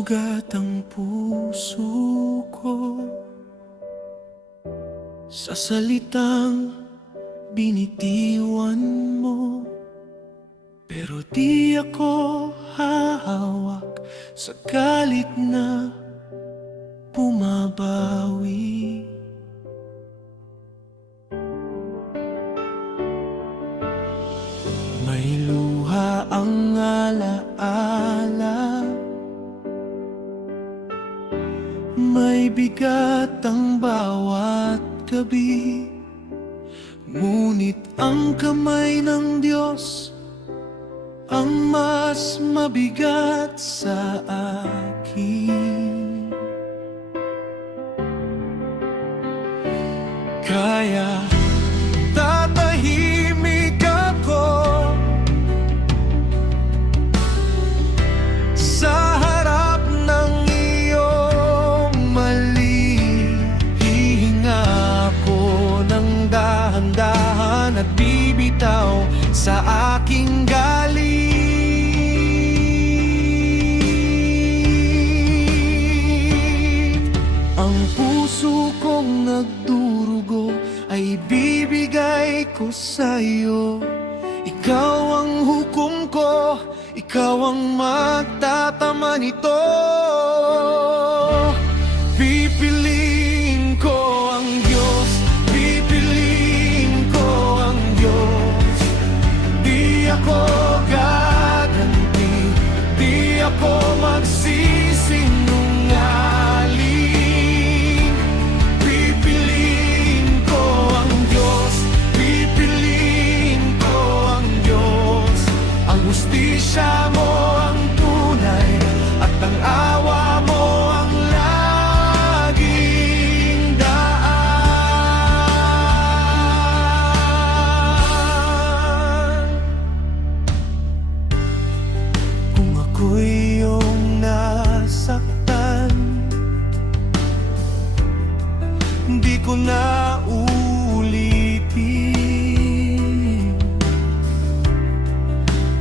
Nasusugat ang puso ko sa salitang binitiwan mo, pero di ako hahawak sa galit na bumabawi. May luha ang alaala, may bigat ang bawat gabi. Ngunit ang kamay ng Diyos ang mas mabigat sa akin. Kaya tatahimik ako sa harap ng iyong mali. Hihinga ako ng dahan-dahan at bibitaw sa aking galit. Ang puso kong nagdurugo ay bibigay ko sa'yo. Ikaw ang hukom ko, ikaw ang magtatama nito. Pipiliin ko ang Diyos, pipiliin ko ang Diyos. Di ako gaganti, di ako magsisinungaling. Pipiliin ko ang Diyos, pipiliin ko ang Diyos. Ang hustisya mo ang tunay at ang awa mo ang laging daan. Kung ako'y iyong nasaktan, di ko na uulitin.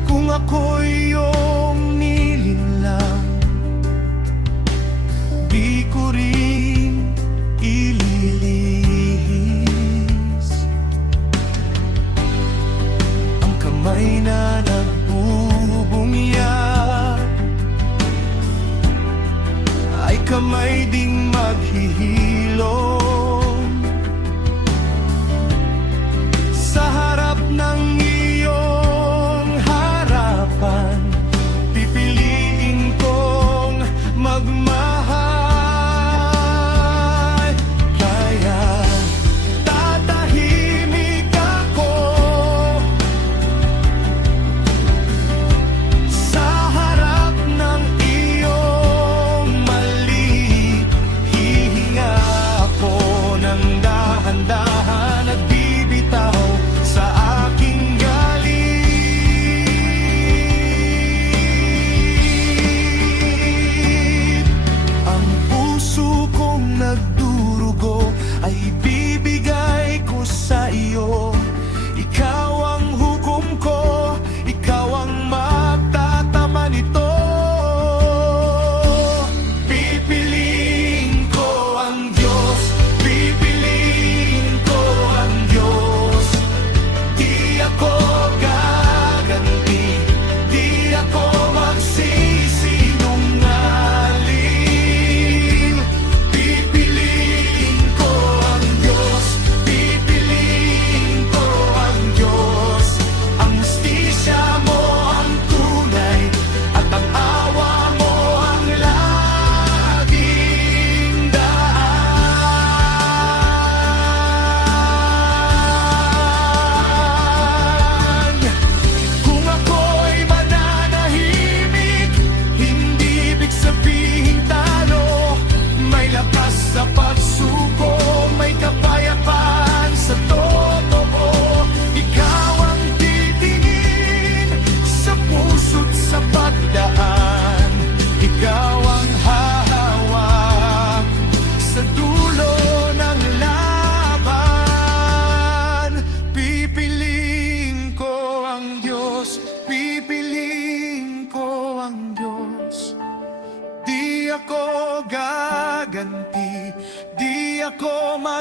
Kung ako'y iyong nilinlang, di ko rin ililihis. Ang kamay na nagbubungyak ay kamay ding maghihilom sa harap ng iyong harapan. Pipiliin kong magmahal. Kaya tatahimik ako sa harap ng iyong mali. Hihinga ako ng dahan-dahan at bibitaw sa aking galit. Ang puso kong nagdurugo ay bibigay ko sa iyo. Ikaw ang hukom ko, ikaw ang magtatama nito. Pipiliin ko ang Diyos, pipiliin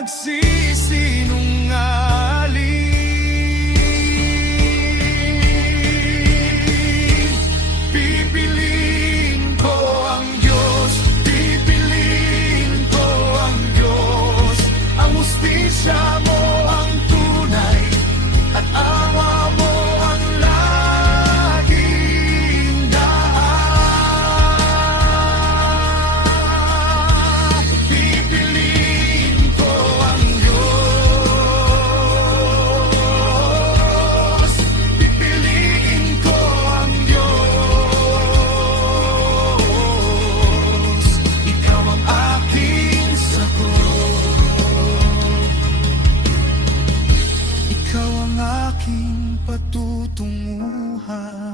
magsisinungaling. Pipiliin ko ang Diyos, pipiliin ko ang Diyos. Ang hustisya mo ang tunay, at awa mo ang laging daan. Pipiliin ko ang Diyos, pipiliin ko ang Diyos. Ikaw ang aking sagot, ikaw ang aking patutunguhan.